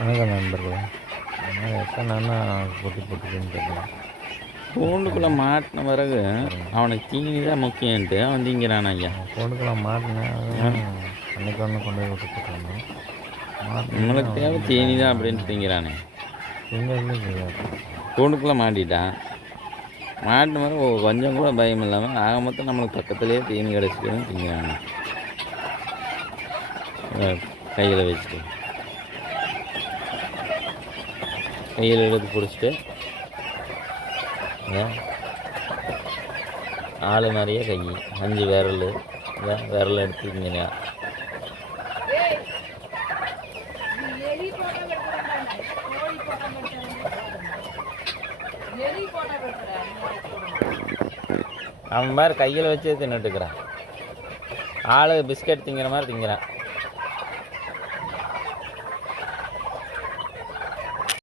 வணக்கம் நண்பர்களே. எத்தனை நானா குட்டி போட்டுருக்குன்னு தெரியல. கூண்டுக்குள்ளே மாட்டின பிறகு அவனுக்கு தீனி தான் முக்கியன்ட்டு அவன் திங்கிறான் ஐயா. கூண்டுக்குள்ளே மாட்டினேன். அன்றைக்கி ஒன்று கொண்டு போய் விட்டு போட்டுருந்தோம். நம்மளுக்கு தேவை தீனி தான் அப்படின்ட்டு திங்கிறானே. திங்கிறதுலே தெரியாது. கூண்டுக்குள்ளே மாட்டிட்டான். மாட்டின மாதிரி கொஞ்சம் கூட பயம் இல்லாமல் ஆக மொத்தம் நம்மளுக்கு பக்கத்துலேயே தீனி கிடச்சிட்டு திங்கிறானே. கையில் வச்சுட்டு கையில் எடுத்து பிடிச்சிட்டு ஆள் நிறைய கை 5 விரல் எடுத்துக்கிங்க. அவன் மாதிரி கையில் வச்சே தின்னுட்டுக்கிறான். ஆள் பிஸ்கட் திங்கிற மாதிரி திங்கிறான்.